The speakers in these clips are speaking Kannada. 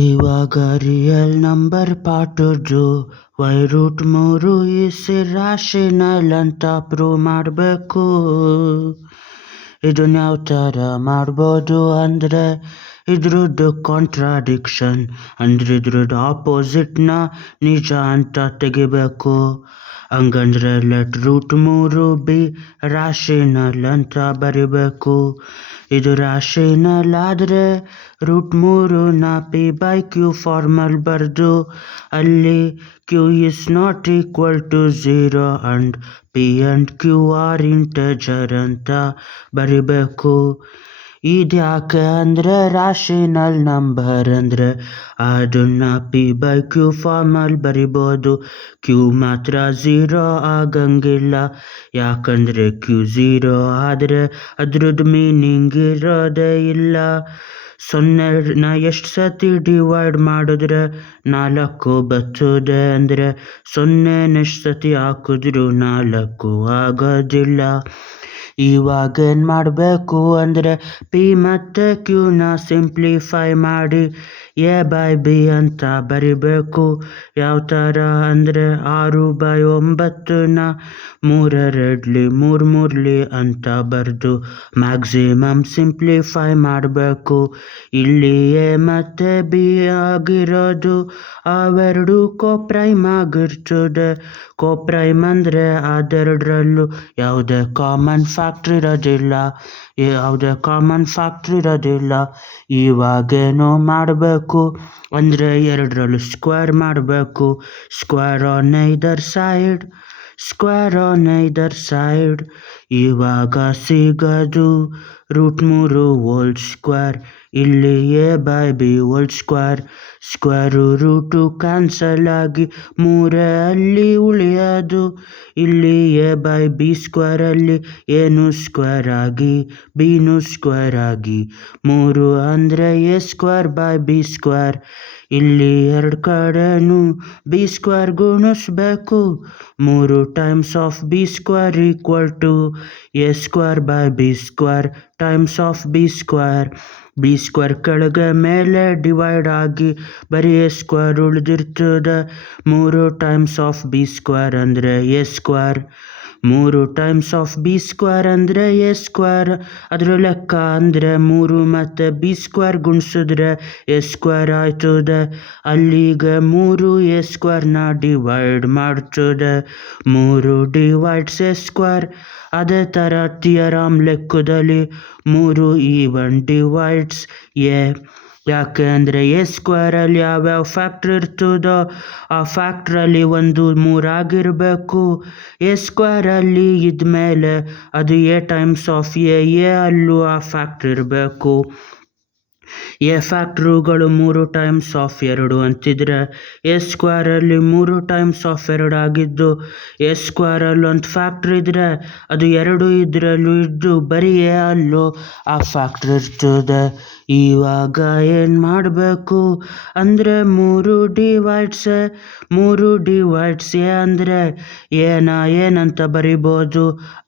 ಇವಾಗ real number part y√3 is rational ಅಂತ ಪ್ರೂವ್ ಮಾಡಬೇಕು. ಇದನ್ನ ಯಾವ ಥರ ಮಾಡ್ಬೋದು ಅಂದರೆ ಇದ್ರದ್ದು ಕಾಂಟ್ರಾಡಿಕ್ಷನ್ ಅಂದರೆ ಇದ್ರದ್ದು ಆಪೋಸಿಟ್ನ ನಿಜ ಅಂತ ತೆಗಿಬೇಕು. ಹಂಗಂದ್ರೆ √3 ಬಿ ರಾಶನಲ್ ಅಂತ ಬರಿಬೇಕು. ಇದು ರಾಶನಲ್ ಆದರೆ √3ನ p/q ಫಾರ್ಮಲ್ ಬರೆದು ಅಲ್ಲಿ q is not equal to 0 and p and q are integer ಅಂತ ಬರಿಬೇಕು. ಇದ್ಯಾಕೆ ಅಂದರೆ ರಾಶನಲ್ ನಂಬರ್ ಅಂದರೆ ಅದನ್ನ p/q ಫಾರ್ಮಲ್ ಬರಿಬೋದು, q ಮಾತ್ರ 0 ಆಗಂಗಿಲ್ಲ. ಯಾಕಂದರೆ q 0 ಆದರೆ ಅದ್ರದ್ದು ಮೀನಿಂಗ್ ಇರೋದೇ ಇಲ್ಲ. 0ನ ಎಷ್ಟು ಸತಿ ಡಿವೈಡ್ ಮಾಡಿದ್ರೆ 4 ಬರ್ತದೆ ಅಂದರೆ 0 ಎಷ್ಟು ಸತಿ ಹಾಕಿದ್ರು 4 ಆಗೋದಿಲ್ಲ. ಇವಾಗ ಏನು ಮಾಡಬೇಕು ಅಂದರೆ p ಮತ್ತು qನ ಸಿಂಪ್ಲಿಫೈ ಮಾಡಿ a/b ಅಂತ ಬರಿಬೇಕು. ಯಾವ ಥರ ಅಂದರೆ 6/9ನ 3 3 ಅಂತ ಬರೆದು ಮ್ಯಾಕ್ಸಿಮಮ್ ಸಿಂಪ್ಲಿಫೈ ಮಾಡಬೇಕು. ಇಲ್ಲಿ a ಮತ್ತು b ಆಗಿರೋದು ಅವೆರಡು ಕೋಪ್ರೈಮ್ ಆಗಿರ್ತದೆ. ಕೋಪ್ರೈಮ್ ಅಂದರೆ ಅದೆರಡರಲ್ಲೂ ಯಾವುದೇ ಕಾಮನ್ ಫ್ಯಾಕ್ಟ್ರ್ ಇರೋದಿಲ್ಲ. ಇವಾಗೇನೋ ಮಾಡಬೇಕು ಅಂದರೆ ಎರಡರಲ್ಲೂ ಸ್ಕ್ವೇರ್ ಮಾಡಬೇಕು. Square on either side. ಇವಾಗ ಸಿಗೋದು √3 ಹೋಲ್ ಸ್ಕ್ವೇರ್. ಇಲ್ಲಿ a/b whole square. Square root cancel ಆಗಿ 3 ಅಲ್ಲಿ ಉಳಿಯೋದು. ಇಲ್ಲಿ a/b ಸ್ಕ್ವೇರಲ್ಲಿ a ಸ್ಕ್ವೇರ್ ಆಗಿ b ಸ್ಕ್ವೇರ್ ಆಗಿ 3 ಅಂದರೆ a²/b ಸ್ಕ್ವೇರ್. ಇಲ್ಲಿ ಎರಡು ಕಡೆನೂ b ಸ್ಕ್ವೇರ್ ಗುಣಿಸ್ಬೇಕು. 3 times of b square equal to a²/b square times of b square. b square ಕೆಳಗೆ ಮೇಲೆ ಡಿವೈಡ್ ಆಗಿ ಬರೀ a ಸ್ಕ್ವೇರ್ ಉಳಿದಿರ್ತದೆ. 3 ಟೈಮ್ಸ್ ಆಫ್ b ಸ್ಕ್ವೇರ್ ಅಂದರೆ a square. 3 times of b square ಅಂದರೆ a ಸ್ಕ್ವೇರ್. ಅದರ ಲೆಕ್ಕ ಅಂದರೆ 3 ಮತ್ತು b ಸ್ಕ್ವೇರ್ ಗುಣಿಸಿದ್ರೆ a ಸ್ಕ್ವೇರ್ ಆಯ್ತದೆ. ಅಲ್ಲಿಗೆ 3 a ಸ್ಕ್ವೇರ್ನ ಡಿವೈಡ್ ಮಾಡ್ತದೆ. 3 ಡಿವೈಡ್ಸ್ a ಸ್ಕ್ವೇರ್. ಅದೇ ಥರ ಥಿಯರಮ್ ಲೆಕ್ಕದಲ್ಲಿ 3 ಈವನ್ ಡಿವೈಡ್ಸ್ a. ಯಾಕೆ ಅಂದರೆ a ಸ್ಕ್ವೇರಲ್ಲಿ ಯಾವ್ಯಾವ ಫ್ಯಾಕ್ಟ್ರ್ ಇರ್ತದೋ ಆ ಫ್ಯಾಕ್ಟ್ರಲ್ಲಿ ಒಂದು 3 ಆಗಿರಬೇಕು. a ಸ್ಕ್ವೇರಲ್ಲಿ ಇದ್ಮೇಲೆ ಅದು a ಟೈಮ್ಸ್ ಆಫ್ a ಅಲ್ಲೂ ಆ ಫ್ಯಾಕ್ಟ್ರ್ ಇರಬೇಕು. a ಫ್ಯಾಕ್ಟ್ರುಗಳು 3 ಟೈಮ್ಸ್ ಆಫ್ 2 ಅಂತಿದ್ರೆ a ಸ್ಕ್ವೇರಲ್ಲಿ 3 ಟೈಮ್ಸ್ ಆಫ್ 2 ಆಗಿದ್ದು a ಸ್ಕ್ವೇರಲ್ಲಿ ಒಂದು ಫ್ಯಾಕ್ಟ್ರ್ ಇದ್ರೆ ಅದು 2 ಇದರಲ್ಲೂ ಇದ್ದು ಬರೀ a ಅಲ್ಲೂ ಆ ಫ್ಯಾಕ್ಟ್ರ್ ಇರ್ತದೆ. ಇವಾಗ ಏನು ಮಾಡಬೇಕು ಅಂದರೆ 3 ಡಿವೈಡ್ಸ್ a ಅಂದರೆ ಏನಂತ ಬರಿಬೋದು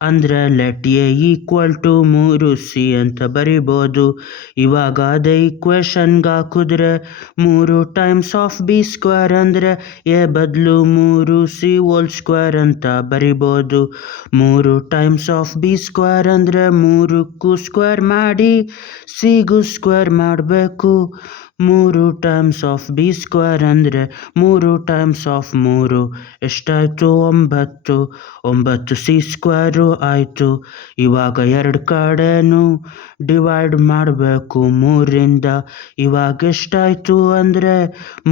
ಅಂದರೆ let a equal to 3c ಅಂತ ಬರಿಬೋದು. ಇವಾಗ ಅದೇ ಈಕ್ವೇಷನ್ಗೆ ಹಾಕಿದ್ರೆ 3 ಟೈಮ್ಸ್ ಆಫ್ b ಸ್ಕ್ವೇರ್ ಅಂದರೆ a ಬದಲು 3c ಹೋಲ್ ಸ್ಕ್ವೇರ್ ಅಂತ ಬರಿಬೋದು. 3 ಟೈಮ್ಸ್ ಆಫ್ b ಸ್ಕ್ವೇರ್ ಅಂದರೆ 3ಕ್ಕೂ ಸ್ಕ್ವೇರ್ ಮಾಡಿ cಗೂ ಸ್ಕ್ವೇರ್ ಮಾಡಬೇಕು. 3 ಟೈಮ್ಸ್ ಆಫ್ b ಸ್ಕ್ವೇರ್ ಅಂದರೆ 3 ಟೈಮ್ಸ್ ಆಫ್ 3 ಎಷ್ಟಾಯಿತು 9 c ಸ್ಕ್ವೇರು ಆಯಿತು. ಇವಾಗ ಎರಡು ಕಡೆನೂ ಡಿವೈಡ್ ಮಾಡಬೇಕು 3ರಿಂದ. ಇವಾಗ ಎಷ್ಟಾಯಿತು ಅಂದರೆ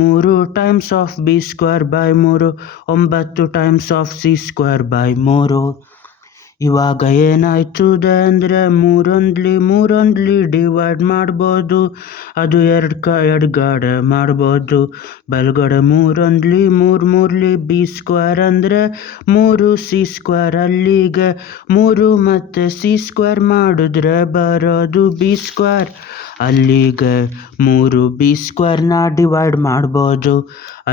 3 times of b square by 3 9 times of c square by 3. ಇವಾಗ ಏನಾಯ್ತದೆ ಅಂದರೆ 3 ಡಿವೈಡ್ ಮಾಡ್ಬೋದು. ಅದು ಎಡಗಡೆ ಮಾಡ್ಬೋದು. ಬಲಗಡೆ 3 b ಸ್ಕ್ವೇರ್ ಅಂದರೆ 3c ಸ್ಕ್ವೇರ್. ಅಲ್ಲಿಗೆ 3 ಮತ್ತು c ಸ್ಕ್ವೇರ್ ಮಾಡಿದ್ರೆ ಬರೋದು b ಸ್ಕ್ವೇರ್. ಅಲ್ಲಿಗೆ 3b² ಡಿವೈಡ್ ಮಾಡ್ಬೋದು.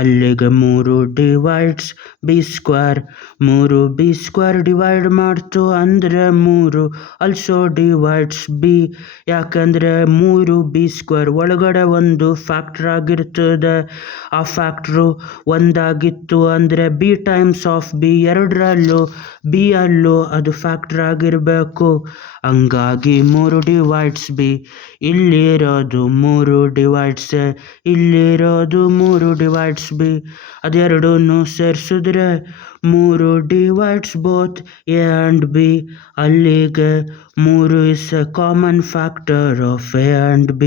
ಅಲ್ಲಿಗೆ 3 ಡಿವೈಡ್ಸ್ b². 3b² ಡಿವೈಡ್ ಮಾಡ್ತು ಅಂದರೆ 3 ಆಲ್ಸೋ ಡಿವೈಡ್ಸ್ b. ಯಾಕಂದರೆ 3b² ಒಳಗಡೆ ಒಂದು ಫ್ಯಾಕ್ಟ್ರ್ ಆಗಿರ್ತದೆ. ಆ ಫ್ಯಾಕ್ಟ್ರು ಒಂದಾಗಿತ್ತು ಅಂದರೆ b ಟೈಮ್ಸ್ ಆಫ್ b, ಎರಡರಲ್ಲೂ b ಅಲ್ಲೂ ಅದು ಫ್ಯಾಕ್ಟ್ರ್ ಆಗಿರಬೇಕು. ಹಂಗಾಗಿ 3 ಡಿವೈಡ್ಸ್ b. ಇಲ್ಲಿರೋದು 3 ಡಿವೈಡ್ಸ್ a, ಇಲ್ಲಿರೋದು 3 ಡಿವೈಡ್ಸ್ b. ಅದೆರಡೂ ಸೇರಿಸಿದ್ರೆ 3 divides both a and b. ಅಲ್ಲಿಗೆ 3 is a common factor of a and b.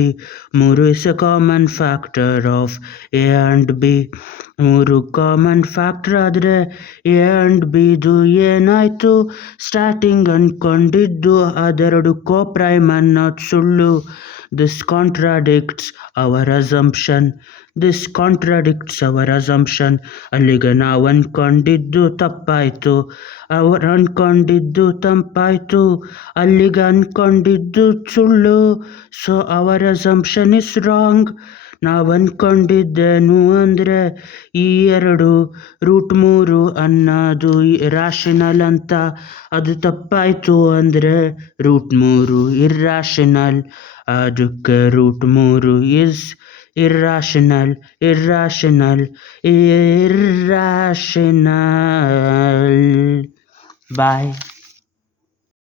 3 is a common factor of a and b. 3 common factor ಆದರೆ a and bದು ಏನಾಯಿತು? ಸ್ಟಾರ್ಟಿಂಗ್ ಅಂದ್ಕೊಂಡಿದ್ದು ಅದೆರಡು ಕೋಪ್ರೈಮ್ ಅನ್ನೋದು ಸುಳ್ಳು. This contradicts our assumption. ಅಲ್ಲಿಗೆ ನಾವು ಅಂದ್ಕೊಂಡಿದ್ದು ತಪ್ಪಾಯಿತು. ಅವ್ರು ಅಂದ್ಕೊಂಡಿದ್ದು ತಪ್ಪಾಯಿತು. ಅಲ್ಲಿಗೆ ಅಂದ್ಕೊಂಡಿದ್ದು ಸುಳ್ಳು. So our assumption is wrong. ನಾವು ಅಂದ್ಕೊಂಡಿದ್ದೇನು ಅಂದರೆ ಈ 2 √3 ಅನ್ನೋದು ರ್ಯಾಷನಲ್ ಅಂತ. ಅದು ತಪ್ಪಾಯಿತು ಅಂದರೆ √3 ಇರ್ರ್ಯಾಷನಲ್. ಅದಕ್ಕೆ √3 is irrational. Bye.